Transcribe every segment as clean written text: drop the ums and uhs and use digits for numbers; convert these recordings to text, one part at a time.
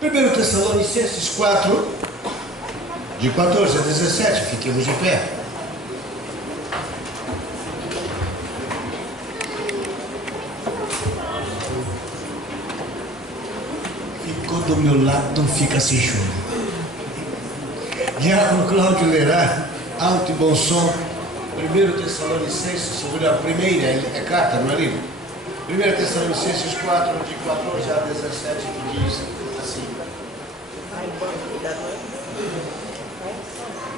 1 Tessalonicenses 4, de 14 a 17, fiquemos de pé. Ficou do meu lado, não fica sem chumbo. Diácono Cláudio lerá, alto e bom som, 1 Tessalonicenses, sobre a primeira carta, não é livro? 1 Tessalonicenses 4, de 14 a 17, que diz assim: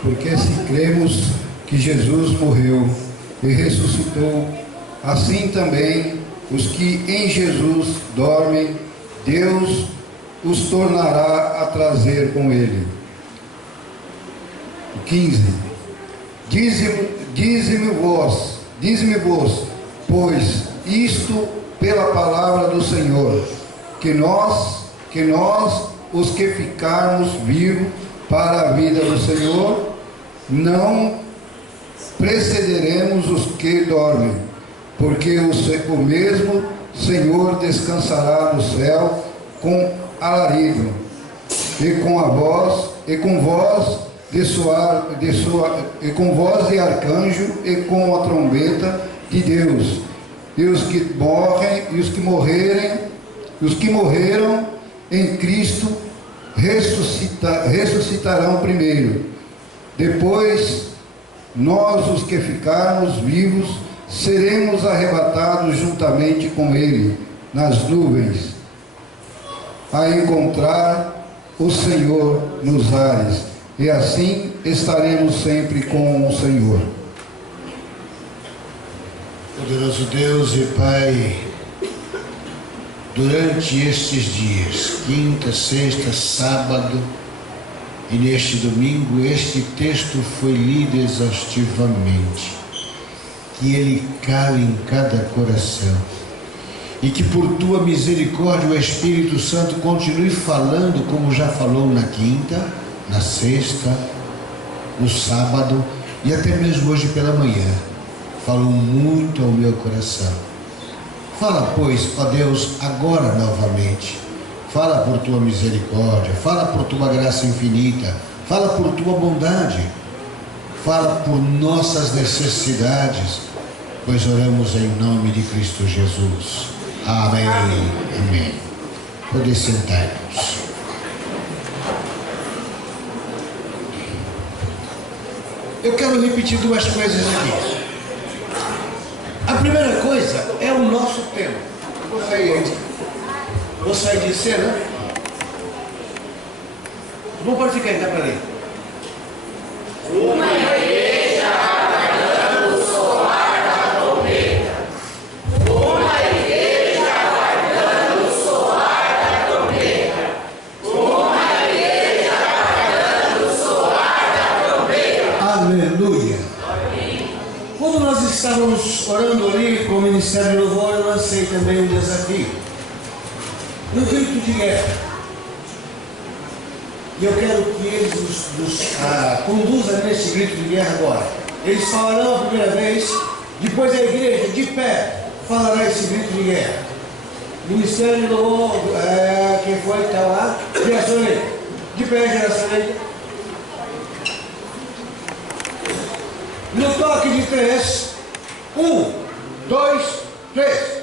Porque se cremos que Jesus morreu e ressuscitou, assim também os que em Jesus dormem, Deus os tornará a trazer com ele. 15. Dize-me vós, pois isto pela palavra do Senhor, que nós, os que ficarmos vivos para a vida do Senhor, não precederemos os que dormem, porque o mesmo Senhor descansará no céu com alarido, e com voz de arcanjo, e com a trombeta de Deus, e os que morreram em Cristo ressuscitarão primeiro. Depois, nós, os que ficarmos vivos, seremos arrebatados juntamente com Ele nas nuvens, a encontrar o Senhor nos ares, e assim estaremos sempre com o Senhor. Poderoso Deus e Pai, durante estes dias, quinta, sexta, sábado e neste domingo, este texto foi lido exaustivamente. Que ele cale em cada coração e que por tua misericórdia o Espírito Santo continue falando como já falou na quinta, na sexta, no sábado e até mesmo hoje pela manhã. Falou muito ao meu coração. Fala, pois, ó Deus, agora novamente. Fala por tua misericórdia, fala por tua graça infinita, fala por tua bondade, fala por nossas necessidades, pois oramos em nome de Cristo Jesus. Amém. Amém. Poder sentar-nos. Eu quero repetir duas coisas aqui. A primeira coisa é o nosso tema. Vou sair de cena. Não pode ficar aí, dá para ler. Uma igreja aguardando o soar da trombeta. Uma igreja aguardando o soar da trombeta. Uma igreja aguardando o soar da trombeta. Aleluia. Quando nós estávamos orando ali com o Ministério de Louvor, eu lancei também um desafio. Um grito de guerra. E eu quero que eles nos conduzam nesse grito de guerra agora. Eles falarão a primeira vez, depois a igreja, de pé, falará esse grito de guerra. Ministério de Louvor, quem foi que está lá? Geração Negra. De pé, Geração Negra. No toque de 3, 1, 2, 3.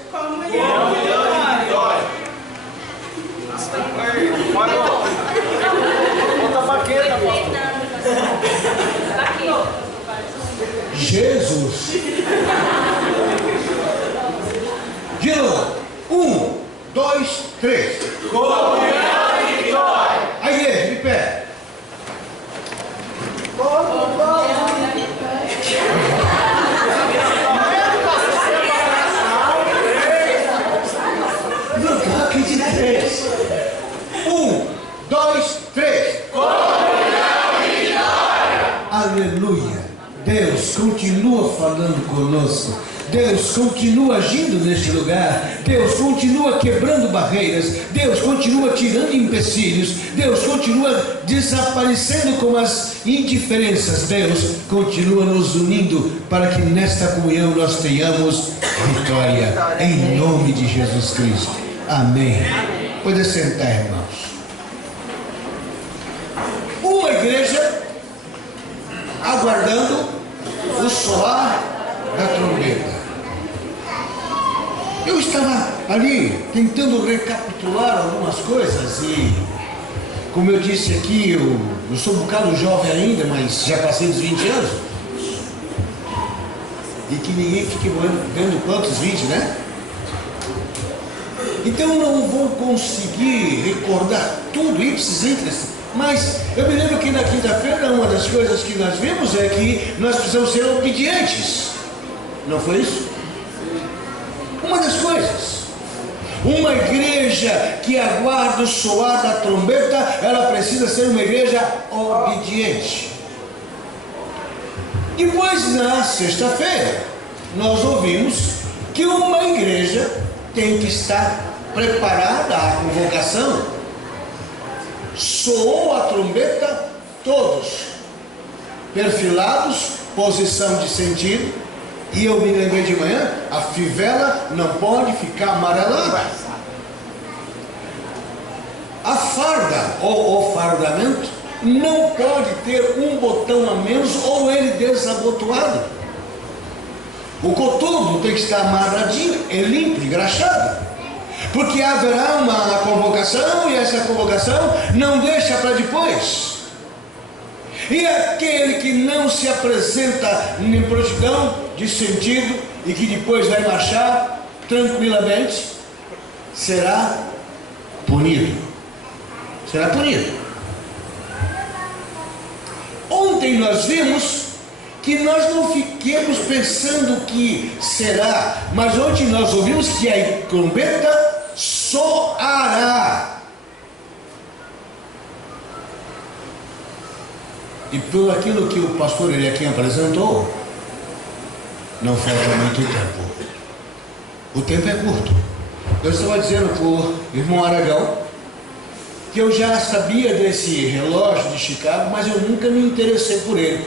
Jesus. De novo. 1, 2, 3. Comunhão e vitória. A igreja, de pé. No toque de 3. 1, 2, 3. Comunhão e vitória. Aleluia. Deus continua falando conosco. Deus continua agindo neste lugar. Deus continua quebrando barreiras. Deus continua tirando empecilhos. Deus continua desaparecendo com as indiferenças. Deus continua nos unindo para que nesta comunhão nós tenhamos vitória. Em nome de Jesus Cristo. Amém. Pode sentar, irmãos. ali tentando recapitular algumas coisas e, como eu disse aqui, eu sou um bocado jovem ainda, mas já passei dos 20 anos. E que ninguém fique vendo quantos 20, né? Então eu não vou conseguir recordar tudo, ipsis literis, mas eu me lembro que na quinta-feira uma das coisas que nós vimos é que nós precisamos ser obedientes. Não foi isso? Uma das coisas. Uma igreja que aguarda o soar da trombeta, ela precisa ser uma igreja obediente. Depois, na sexta-feira, nós ouvimos que uma igreja tem que estar preparada à convocação. Soou a trombeta, todos perfilados, posição de sentido. E eu me lembrei de manhã, a fivela não pode ficar amarelada. A farda ou o fardamento não pode ter um botão a menos ou ele desabotoado. O coturno tem que estar amarradinho, é limpo, engraxado. Porque haverá uma convocação e essa convocação não deixa para depois. E aquele que não se apresenta em prontidão de sentido e que depois vai marchar tranquilamente, será punido. Será punido. Ontem nós vimos que nós não fiquemos pensando que será, mas ontem nós ouvimos que a trombeta soará. E por aquilo que o pastor Eliakim apresentou, não falta muito tempo. O tempo é curto. Eu estava dizendo para o irmão Aragão que eu já sabia desse relógio de Chicago, mas eu nunca me interessei por ele.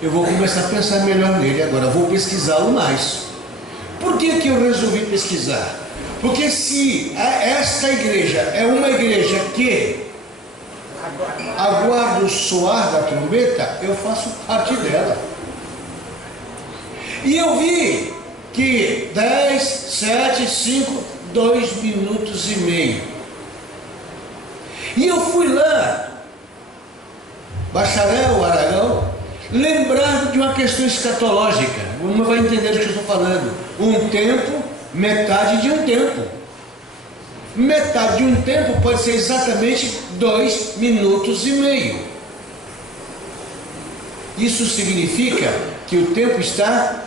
Eu vou começar a pensar melhor nele agora, vou pesquisá-lo mais. Por que eu resolvi pesquisar? Porque se esta igreja é uma igreja que aguarda o soar da trombeta, eu faço parte dela. E eu vi que 10, 7, 5, 2 minutos e meio. E eu fui lá, bacharel Aragão, lembrado de uma questão escatológica. Uma vai entender o que eu estou falando. Um tempo, metade de um tempo. Metade de um tempo pode ser exatamente 2 minutos e meio. Isso significa que o tempo está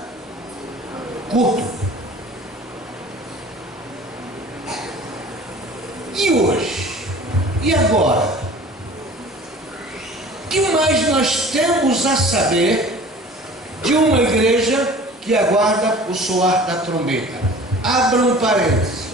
curto. E hoje? E agora? O que mais nós temos a saber de uma igreja que aguarda o soar da trombeta? Abram parênteses.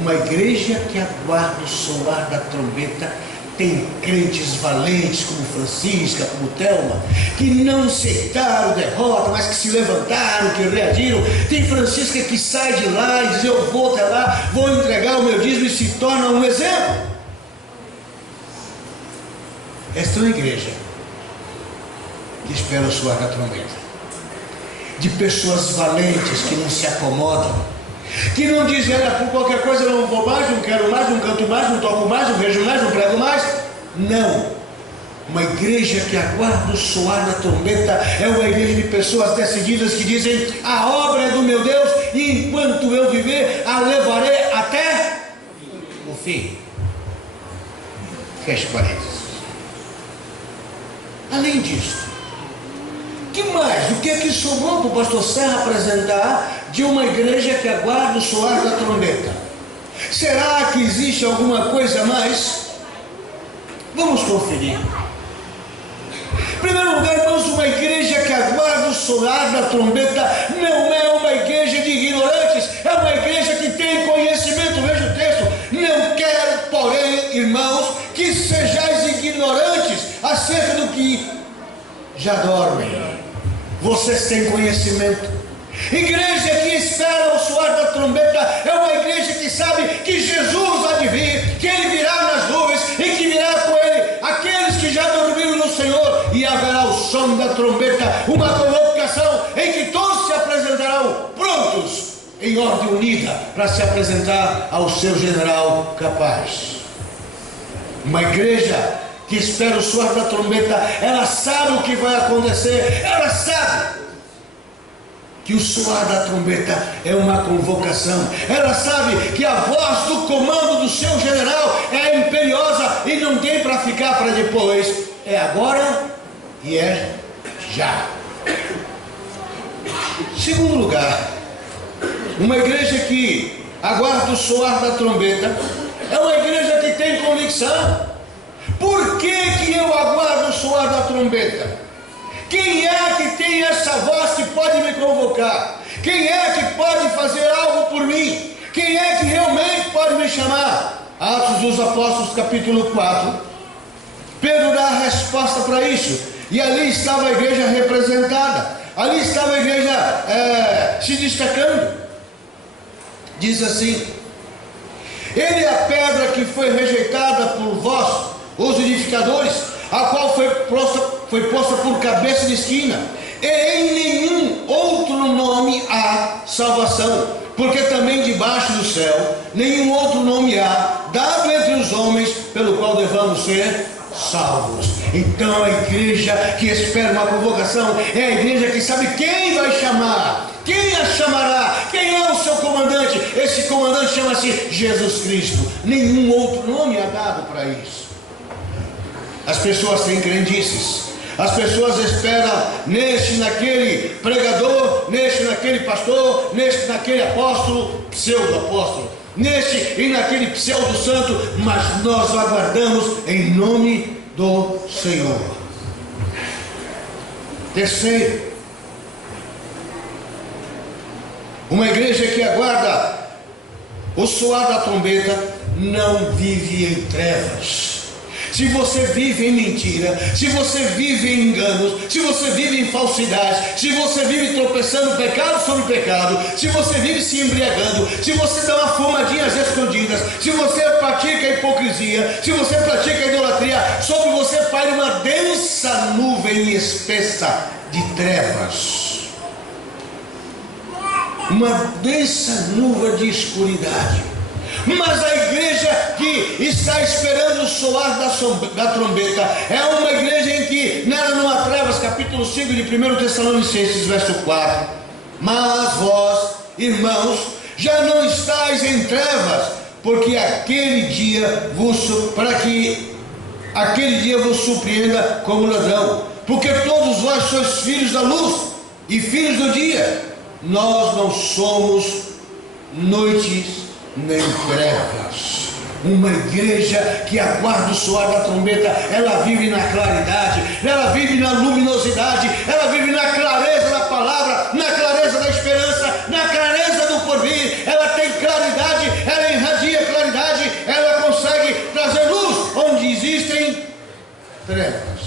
Uma igreja que aguarda o soar da trombeta tem crentes valentes como Francisca, como Thelma, que não aceitaram derrota, mas que se levantaram, que reagiram. Tem Francisca que sai de lá e diz: eu vou até lá, vou entregar o meu dízimo, e se torna um exemplo. Esta é uma igreja que espera o soar da trombeta, de pessoas valentes que não se acomodam, que não dizem: olha, por qualquer coisa eu não vou mais, não quero mais, não canto mais, não toco mais, não vejo mais, não prego mais. Não. Uma igreja que aguarda o soar da trombeta é uma igreja de pessoas decididas que dizem: a obra é do meu Deus e enquanto eu viver a levarei até o fim. Feche parênteses. Além disso, que mais? O que é que sobrou para o pastor Serra apresentar de uma igreja que aguarda o soar da trombeta? Será que existe alguma coisa a mais? Vamos conferir. Em primeiro lugar, irmãos, uma igreja que aguarda o soar da trombeta não é uma igreja de ignorantes, é uma igreja que tem conhecimento. Veja o texto: não quero, porém, irmãos, que sejais ignorantes acerca do que já dormem. Vocês têm conhecimento. Igreja que espera o soar da trombeta é uma igreja que sabe que Jesus há de vir, que Ele virá nas nuvens e que virá com Ele aqueles que já dormiram no Senhor, e haverá o som da trombeta, uma convocação em que todos se apresentarão prontos em ordem unida para se apresentar ao seu general capaz. Uma igreja que espera o soar da trombeta, ela sabe o que vai acontecer, ela sabe que o soar da trombeta é uma convocação, ela sabe que a voz do comando do seu general é imperiosa e não tem para ficar para depois, é agora e é já. Segundo lugar, uma igreja que aguarda o soar da trombeta é uma igreja que tem convicção. Por que eu aguardo o soar da trombeta? Quem é que tem essa voz que pode me convocar? Quem é que pode fazer algo por mim? Quem é que realmente pode me chamar? Atos dos Apóstolos, capítulo 4. Pedro dá a resposta para isso. E ali estava a igreja representada. Ali estava a igreja se destacando. Diz assim: ele é a pedra que foi rejeitada por vós, os edificadores, a qual foi posta por cabeça de esquina, e em nenhum outro nome há salvação, porque também debaixo do céu nenhum outro nome há dado entre os homens pelo qual devamos ser salvos. Então a igreja que espera uma convocação é a igreja que sabe quem vai chamar, quem a chamará, quem é o seu comandante. Esse comandante chama-se Jesus Cristo. Nenhum outro nome é dado para isso. As pessoas têm crendices, as pessoas esperam neste, naquele pregador, neste, naquele pastor, neste, naquele apóstolo, pseudo-apóstolo, neste e naquele pseudo-santo, mas nós aguardamos em nome do Senhor. Terceiro, uma igreja que aguarda o soar da trombeta não vive em trevas. Se você vive em mentira, se você vive em enganos, se você vive em falsidade, se você vive tropeçando pecado sobre pecado, se você vive se embriagando, se você dá uma fumadinha às escondidas, se você pratica a hipocrisia, se você pratica a idolatria, sobre você paira uma densa nuvem espessa de trevas, uma densa nuvem de escuridade. Mas a igreja que está esperando o soar da trombeta é uma igreja em que nela não há trevas. Capítulo 5 de 1 Tessalonicenses, verso 4. Mas vós, irmãos, já não estáis em trevas, porque aquele dia vos surpreenda como ladrão, porque todos vós sois filhos da luz e filhos do dia. Nós não somos noites nem trevas. Uma igreja que aguarda o soar da trombeta, ela vive na claridade, ela vive na luminosidade, ela vive na clareza da palavra, na clareza da esperança, na clareza do porvir. Ela tem claridade, ela irradia claridade, ela consegue trazer luz onde existem trevas.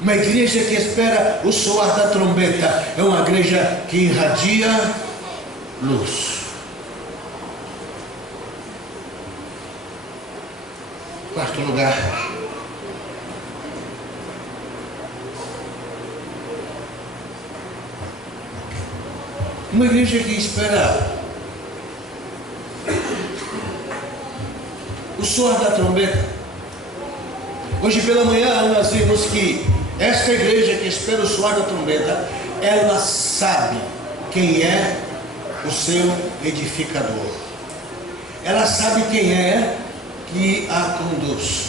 Uma igreja que espera o soar da trombeta é uma igreja que irradia luz. Quarto lugar, uma igreja que espera o soar da trombeta. Hoje pela manhã nós vimos que esta igreja que espera o soar da trombeta, ela sabe quem é o seu edificador, ela sabe quem é que a conduz.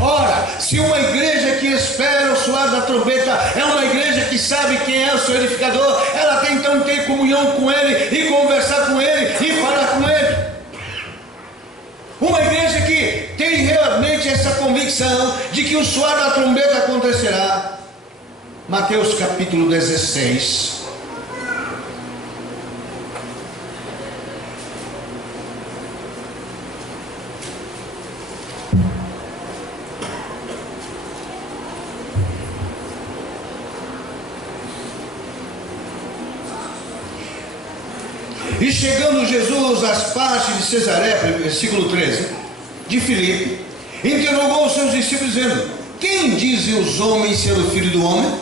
Ora, se uma igreja que espera o soar da trombeta é uma igreja que sabe quem é o seu edificador, ela tem então que ter comunhão com ele e conversar com ele e falar com ele. Uma igreja que tem realmente essa convicção de que o soar da trombeta acontecerá. Mateus capítulo 16. E chegando Jesus às partes de Cesareia, versículo 13, de Filipe, interrogou os seus discípulos, dizendo: quem dizem os homens ser o Filho do Homem?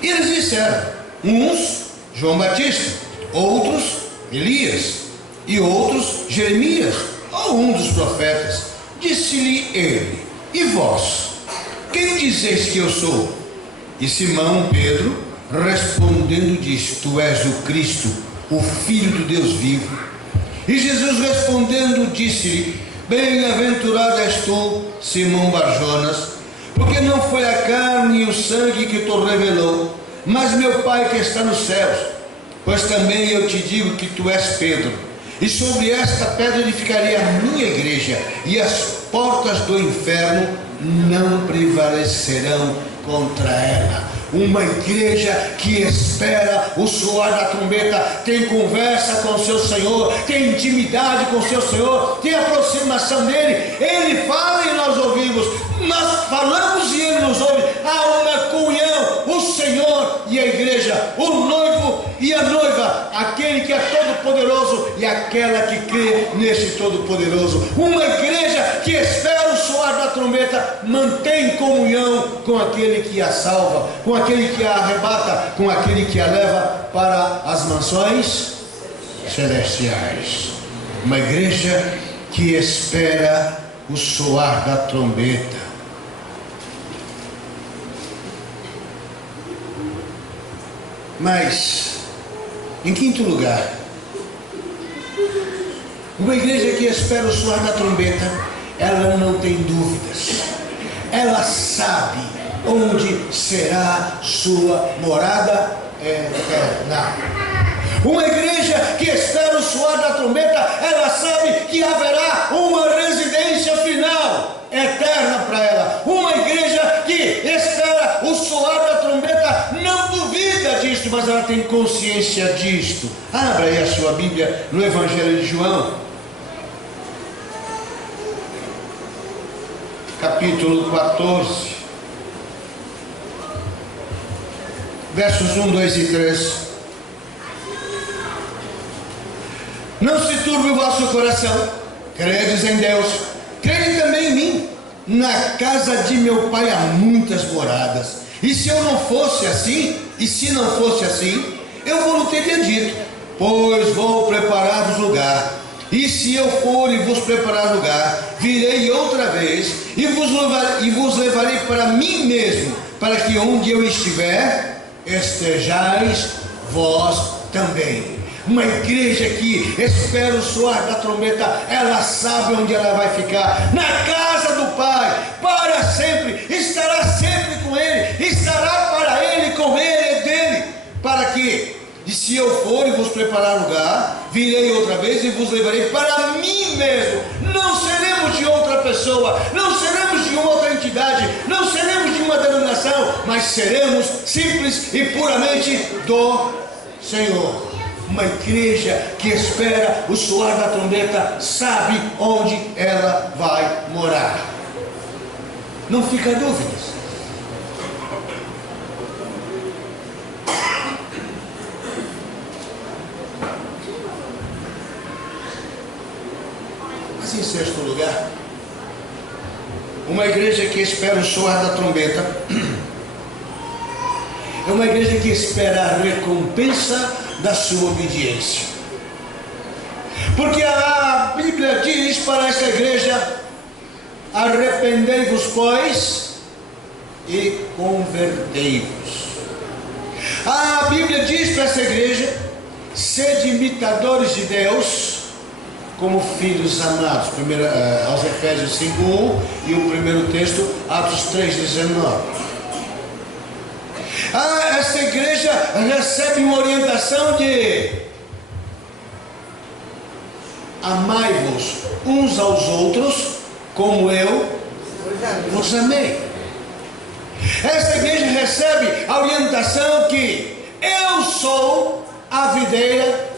E eles disseram: uns João Batista, outros Elias, e outros Jeremias, ou um dos profetas. Disse-lhe ele: e vós, quem dizeis que eu sou? E Simão Pedro, respondendo, disse: tu és o Cristo, o Filho do Deus vivo. E Jesus respondendo, disse-lhe: bem-aventurado és tu, Simão Barjonas, porque não foi a carne e o sangue que te revelou, mas meu Pai que está nos céus. Pois também eu te digo que tu és Pedro, e sobre esta pedra edificarei a minha igreja, e as portas do inferno não prevalecerão contra ela. Uma igreja que espera o soar da trombeta, tem conversa com o seu Senhor, tem intimidade com o seu Senhor, tem aproximação dele. Ele fala e nós ouvimos, nós falamos e ele nos ouve. Há uma comunhão, o Senhor e a igreja, o noivo e a noiva, aquele que é todo-poderoso e aquela que crê nesse todo-poderoso. Uma igreja que espera o soar da trombeta, mantém comunhão com aquele que a salva, com aquele que a arrebata, com aquele que a leva para as mansões celestiais. Uma igreja que espera o soar da trombeta. Mas, em quinto lugar, uma igreja que espera o soar da trombeta, ela não tem dúvidas, ela sabe onde será sua morada eterna. Uma igreja que espera o soar da trombeta, ela sabe que haverá uma residência final eterna para ela. Uma igreja que espera o soar da trombeta não duvida disto, mas ela tem consciência disto. Abra aí a sua Bíblia no Evangelho de João, capítulo 14, versos 1, 2 e 3. Não se turbe o vosso coração, credes em Deus, crede também em mim. Na casa de meu Pai há muitas moradas, e se eu não fosse assim, e se não fosse assim, eu vou teria dito, pois vou preparar-vos lugar. E se eu for e vos preparar lugar, virei outra vez e vos levarei para mim mesmo, para que onde eu estiver, estejais vós também. Uma igreja que espera o soar da trombeta, ela sabe onde ela vai ficar, na casa do Pai, para sempre, estará sempre com Ele, estará para Ele, com Ele e dele. Para quê? E se eu for e vos preparar lugar, virei outra vez e vos levarei para mim mesmo. Não seremos de outra pessoa, não seremos de uma outra entidade, não seremos de uma denominação, mas seremos simples e puramente do Senhor. Uma igreja que espera o soar da trombeta sabe onde ela vai morar. Não fica dúvidas. Mas em sexto lugar, uma igreja que espera o soar da trombeta é uma igreja que espera a recompensa da sua obediência. Porque a Bíblia diz para esta igreja: arrependei-vos, pois, e convertei-vos. A Bíblia diz para esta igreja: sede imitadores de Deus, como filhos amados. Aos Efésios 5:1 e o primeiro texto, Atos 3:19. Esta igreja recebe uma orientação de amai-vos uns aos outros como eu vos amei. Esta igreja recebe a orientação que eu sou a videira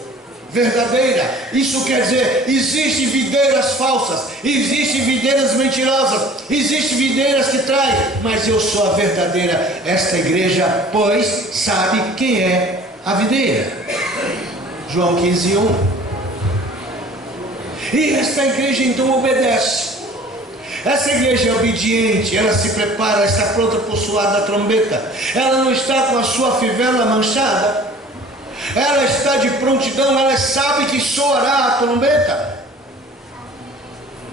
verdadeira. Isso quer dizer, existem videiras falsas, existem videiras mentirosas, existem videiras que traem, mas eu sou a verdadeira. Esta igreja, pois, sabe quem é a videira. João 15:1. E esta igreja então obedece. Essa igreja é obediente, ela se prepara, está pronta para o soar da trombeta. Ela não está com a sua fivela manchada. ela está de prontidão, ela sabe que soará a trombeta.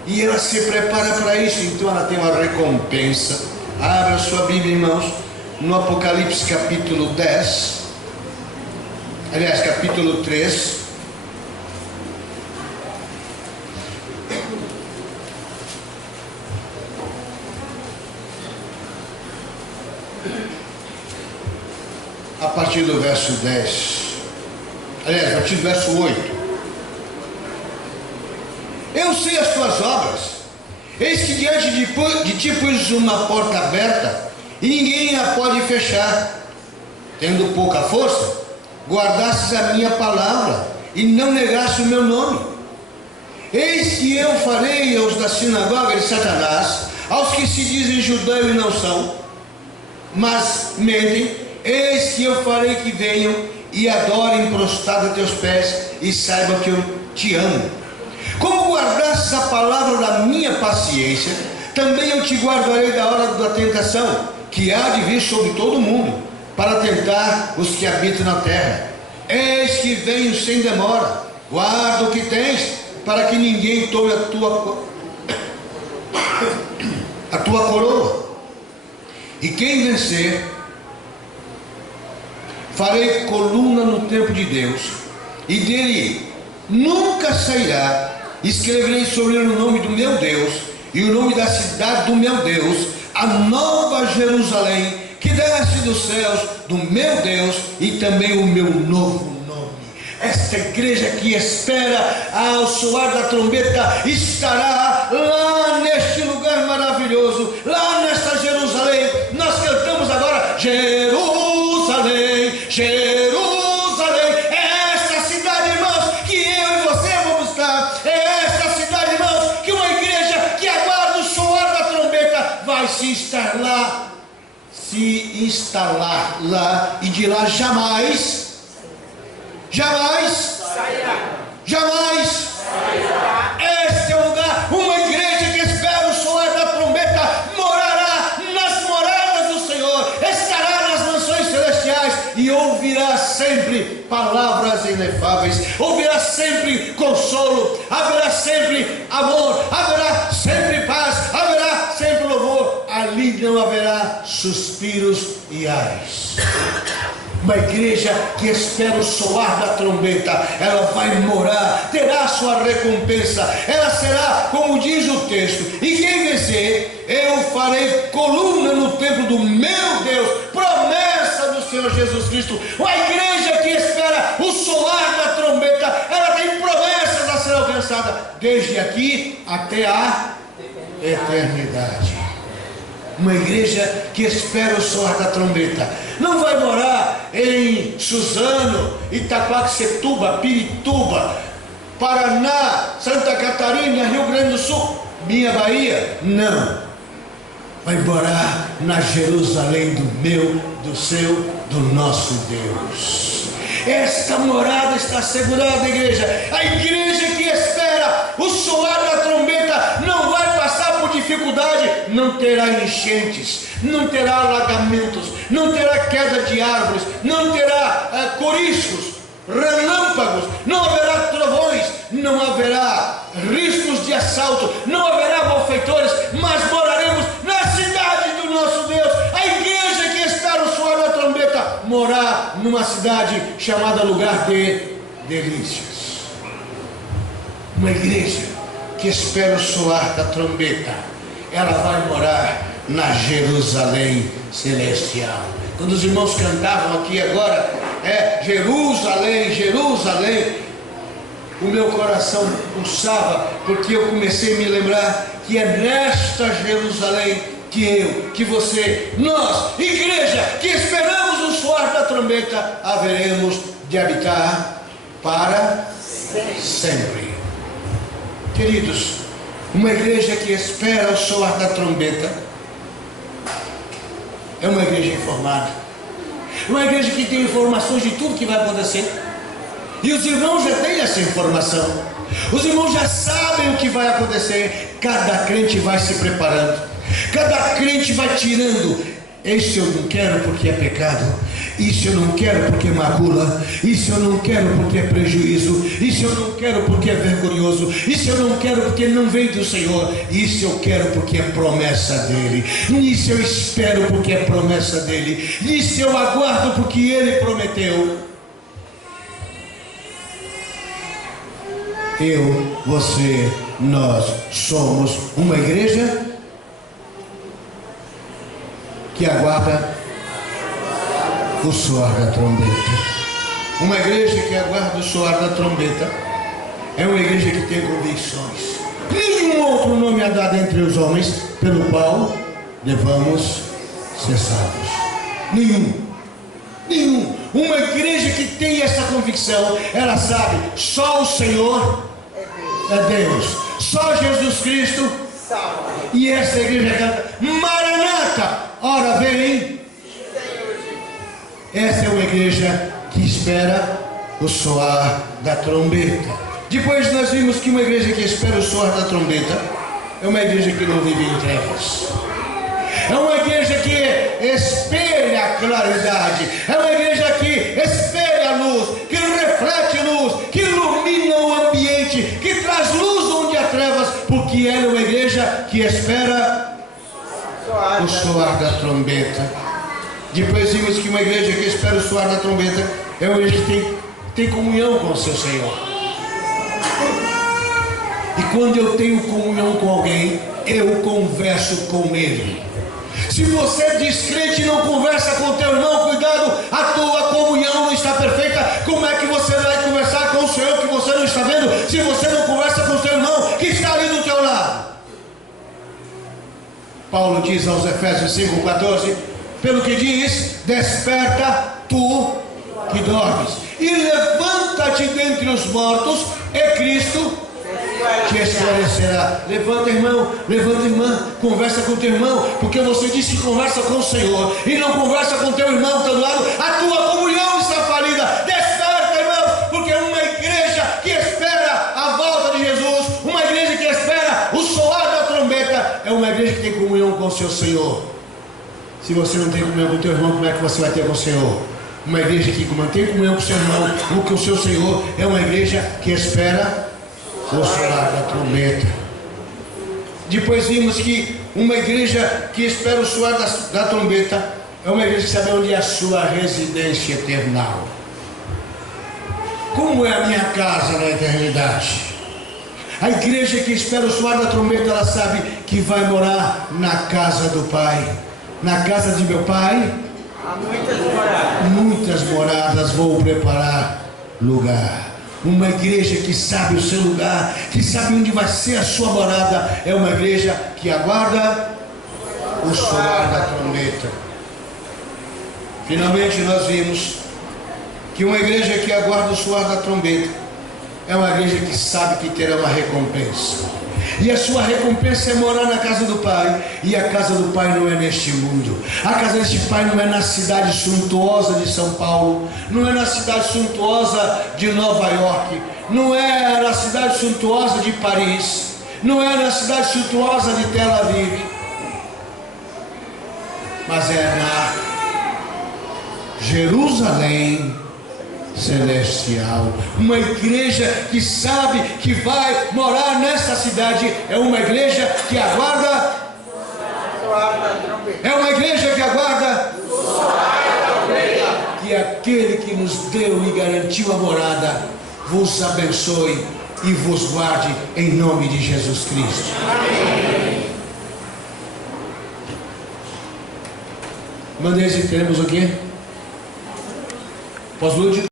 E ela se prepara para isso, então ela tem uma recompensa. Abra sua Bíblia, irmãos, no Apocalipse capítulo 10, aliás, capítulo 3. A partir do verso 10, aliás, a partir do verso 8. Eu sei as tuas obras, eis que diante de ti pus uma porta aberta, e ninguém a pode fechar. Tendo pouca força, guardastes a minha palavra, e não negaste o meu nome. Eis que eu farei aos da sinagoga de Satanás, aos que se dizem judeu e não são, mas mentem. Eis que eu farei que venham e adorem prostrado a teus pés, e saibam que eu te amo. Como guardastes a palavra da minha paciência, também eu te guardarei da hora da tentação, que há de vir sobre todo o mundo, para tentar os que habitam na terra. Eis que venho sem demora, guarda o que tens, para que ninguém tome a tua coroa. E quem vencer, farei coluna no templo de Deus, e dele nunca sairá. Escreverei sobre ele o nome do meu Deus, e o nome da cidade do meu Deus, a nova Jerusalém, que desce dos céus, do meu Deus, e também o meu novo nome. Esta igreja que espera ao soar da trombeta estará lá neste lugar maravilhoso, lá nesta Jerusalém. Nós cantamos agora: Jerusalém, Jerusalém. É esta cidade, irmãos, que eu e você vamos buscar. É esta cidade, irmãos, que uma igreja que aguarda o soar da trombeta vai se instalar lá, e de lá jamais sairá. Este é o lugar, uma igreja que espera o soar da trombeta morará nas moradas do Senhor, estará nas mansões celestiais e ouvirá sempre palavras inefáveis, ouvirá sempre consolo, haverá sempre amor, haverá sempre paz, haverá sempre louvor. Ali não haverá suspiros e ares. Uma igreja que espera o soar da trombeta, ela vai morar, terá sua recompensa, ela será, como diz o texto, e quem vencer, eu farei coluna no templo do meu Deus, promessa do Senhor Jesus Cristo. Uma igreja que espera o soar da trombeta, ela tem promessas a ser alcançada, desde aqui até a eternidade. Uma igreja que espera o soar da trombeta não vai morar em Suzano, Itaquaquecetuba, Pirituba, Paraná, Santa Catarina, Rio Grande do Sul, minha Bahia. Não, vai morar na Jerusalém do meu, do seu, do nosso Deus. Esta morada está assegurada, igreja. A igreja que espera o soar da trombeta não vai passar por dificuldade, não terá enchentes, não terá alagamentos, não terá queda de árvores, não terá coriscos, relâmpagos, não haverá trovões, não haverá riscos de assalto, não haverá malfeitores, mas moraremos na cidade do nosso Deus. A igreja que espera o soar da trombeta morar numa cidade chamada lugar de delícias. Uma igreja que espera o soar da trombeta, ela vai morar na Jerusalém celestial. Quando os irmãos cantavam aqui agora, Jerusalém, Jerusalém, o meu coração pulsava, porque eu comecei a me lembrar que é nesta Jerusalém que eu, que você, nós, igreja, que esperamos o soar da trombeta, haveremos de habitar para sempre. Queridos, uma igreja que espera o soar da trombeta é uma igreja informada, uma igreja que tem informações de tudo que vai acontecer, e os irmãos já têm essa informação, os irmãos já sabem o que vai acontecer. Cada crente vai se preparando, cada crente vai tirando Isso eu não quero porque é pecado. Isso eu não quero porque é macula. Isso eu não quero porque é prejuízo. Isso eu não quero porque é vergonhoso. Isso eu não quero porque não vem do Senhor. Isso eu quero porque é promessa dele. Isso eu espero porque é promessa dele. Isso eu aguardo porque ele prometeu. Eu, você, nós somos uma igreja que aguarda o soar da trombeta. Uma igreja que aguarda o soar da trombeta é uma igreja que tem convicções. Nenhum outro nome é dado entre os homens pelo qual devamos ser salvos. Nenhum. Uma igreja que tem essa convicção, ela sabe, só o Senhor é Deus. Só Jesus Cristo salva. E essa igreja canta: Maranata, ora vem. Essa é uma igreja que espera o soar da trombeta. Depois nós vimos que uma igreja que espera o soar da trombeta é uma igreja que não vive em trevas. É uma igreja que espelha a claridade. É uma igreja que espelha a luz, que reflete luz, que ilumina o ambiente, que traz luz onde há trevas, porque ela é uma igreja que espera o soar da trombeta. Depois vimos que uma igreja que espera o soar da trombeta é uma igreja que tem comunhão com o seu Senhor. E quando eu tenho comunhão com alguém, eu converso com ele. Se você é descrente e não conversa com o teu irmão, cuidado, a tua comunhão não está perfeita. Como é que você vai conversar com o Senhor que você não está vendo, se você não conversa com o teu irmão que está ali do teu lado? Paulo diz aos Efésios 5,14: pelo que diz, desperta tu que dormes, e levanta-te dentre os mortos, e Cristo te esclarecerá. Levanta, irmão, levanta, irmã, conversa com teu irmão, porque você disse que conversa com o Senhor e não conversa com teu irmão do teu lado, a tua comunhão está falida. Desperta, irmão, porque uma igreja que espera a volta de Jesus, uma igreja que espera o soar da trombeta, é uma igreja que tem comunhão com o seu Senhor. Se você não tem comunhão com o teu irmão, como é que você vai ter com o Senhor? Uma igreja que mantém comunhão com o seu irmão ou com o seu Senhor é uma igreja que espera o soar da trombeta. Depois vimos que uma igreja que espera o soar da trombeta é uma igreja que sabe onde é a sua residência eternal. Como é a minha casa na eternidade? A igreja que espera o soar da trombeta, ela sabe que vai morar na casa do Pai. Na casa de meu Pai há muitas moradas, vou preparar lugar. Uma igreja que sabe o seu lugar, que sabe onde vai ser a sua morada, é uma igreja que aguarda o soar da trombeta. Finalmente nós vimos que uma igreja que aguarda o soar da trombeta é uma igreja que sabe que terá uma recompensa. E a sua recompensa é morar na casa do Pai. E a casa do Pai não é neste mundo. A casa deste Pai não é na cidade suntuosa de São Paulo, não é na cidade suntuosa de Nova York, não é na cidade suntuosa de Paris, não é na cidade suntuosa de Tel Aviv, mas é na Jerusalém celestial. Uma igreja que sabe que vai morar nessa cidade é uma igreja que aguarda. É uma igreja que aguarda que aquele que nos deu e garantiu a morada vos abençoe e vos guarde em nome de Jesus Cristo. Mandei, teremos o quê? Pós-lúdio.